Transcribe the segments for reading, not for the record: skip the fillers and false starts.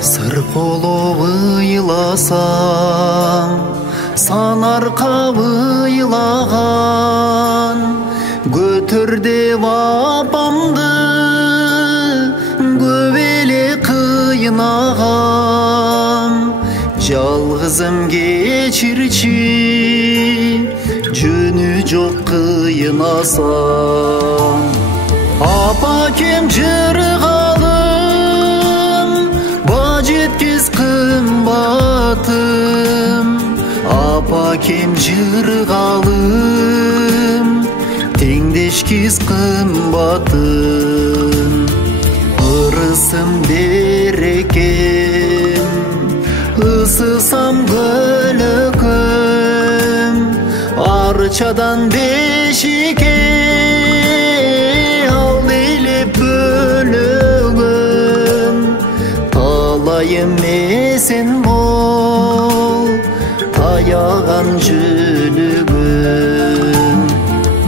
Сыр колоп ыйласаң, санарқа ыйлаган, көтөр деп апамды көп эле кыйнагам. Жалгызым кечирчи, жөнү жок кыйнасам. Апа кем жыргалым, жеткиз кымбатым. Апа кем жыргалым, теңдешкиз кымбатым. Ырысым берекем, ысысам көлөкөм. Арчадан бешикке ал дейлеп бөлөгөм. Талайым эсен бол, таяган жөнөгөн.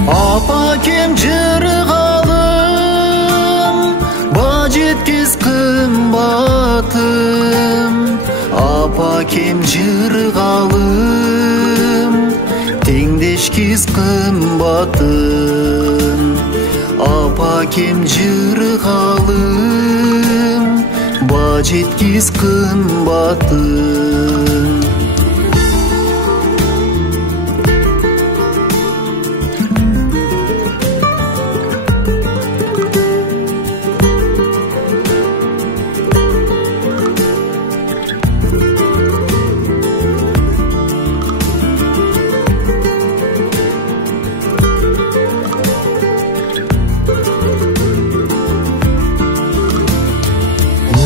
Апа кем жыргалым, жеткиз кымбатым. Апа кем жыргалым, теңдешкиз кымбатым. Апа кем жыргалым, жеткиз кымбатым.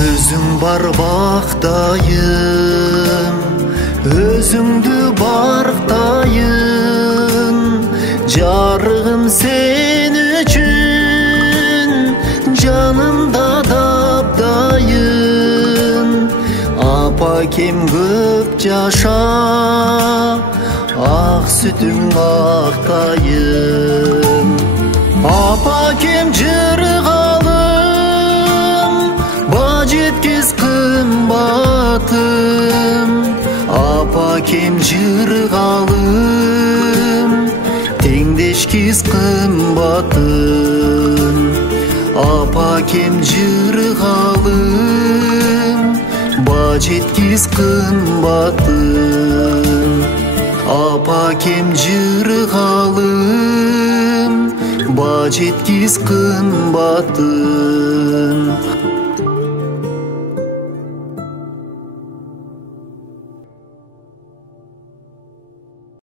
Өзің бар бақтайын, өзіңді барықтайын. Жарығым сен үшін, жанымда дабдайын. Апа кем көп жаша, ақ сүтің ақтайын. Апа кем жыргалым, жеткиз кымбатым. Апа кем жыргалым, теңдешкиз кымбатым. Апа кем жыргалым, жеткиз кымбатым. Апа кем жыргалым, жеткиз кымбатым.